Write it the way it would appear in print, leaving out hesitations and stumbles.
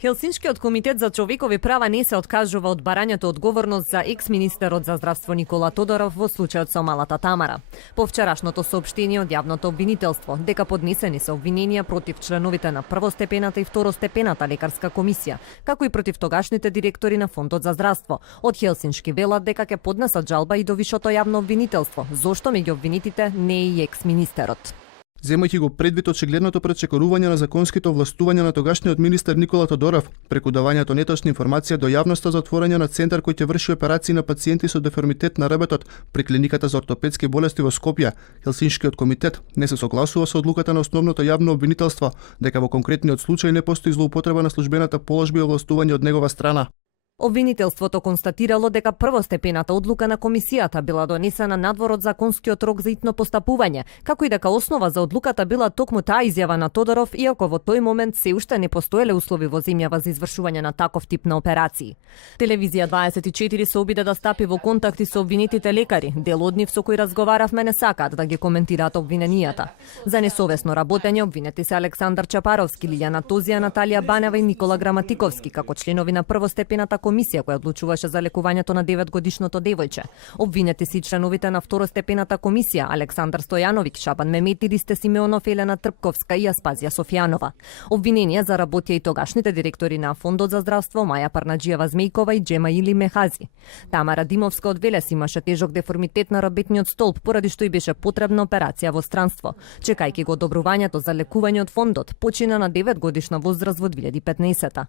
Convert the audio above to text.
Хелсиншкиот комитет за човекови права не се откажува од барањето одговорност за екс-министерот за здравство Никола Тодоров во случајот со малата Тамара. По вчерашното соопштение од јавното обвинителство дека поднесени се обвиненија против членовите на првостепената и второстепената лекарска комисија, како и против тогашните директори на Фондот за здравство. Од Хелсиншки велат дека ќе поднесат жалба и до вишото јавно обвинителство, зошто меѓу обвинитите не е и екс-министерот. Земајќи го предвид очигледното пречекорување на законските овластувања на тогашниот министер Никола Тодоров, преку давањето неточна информација до јавноста за отворање на центар кој ќе врши операции на пациенти со деформитет на ребетот при клиниката за ортопедски болести во Скопје, Хелсиншкиот комитет не се согласува со одлуката на основното јавно обвинителство дека во конкретниот случај не постои злоупотреба на службената положба и овластување од негова страна. Обвинителството констатирало дека првостепената одлука на комисијата била донесена надвор од законскиот рок за итно постапување, како и дека основа за одлуката била токму таа изјава на Тодоров, иако во тој момент се уште не постоеле услови во земјава за извршување на таков тип на операции. Телевизија 24 се обиде да стапи во контакти со обвинетите лекари, дел од нив со кои разговаравме не сакаат да ги коментираат обвиненијата. За несовесно работење обвинети се Александар Чапаровски, Лилјана Тозија, Наталија Банева и Никола Граматиковски како членови на првостепената комисија која одлучуваше за лекувањето на 9-годишното девојче. Обвинети се членовите на второстепената комисија Александар Стојановиќ, Шабан Мемети, Ристе Симеонов, Елена Трпковска и Аспазија Софијанова. Обвиненија за работија и тогашните директори на Фондот за здравство Маја Парнаџиева Змејкова и Джема Или Мехази. Тамара Димовска од Велес имаше тежок деформитет на рабетниот столб, поради што и беше потребна операција во странство. Чекајќи го одобрувањето за лекување од фондот, почина на 9-годишна возраст во 2015-та.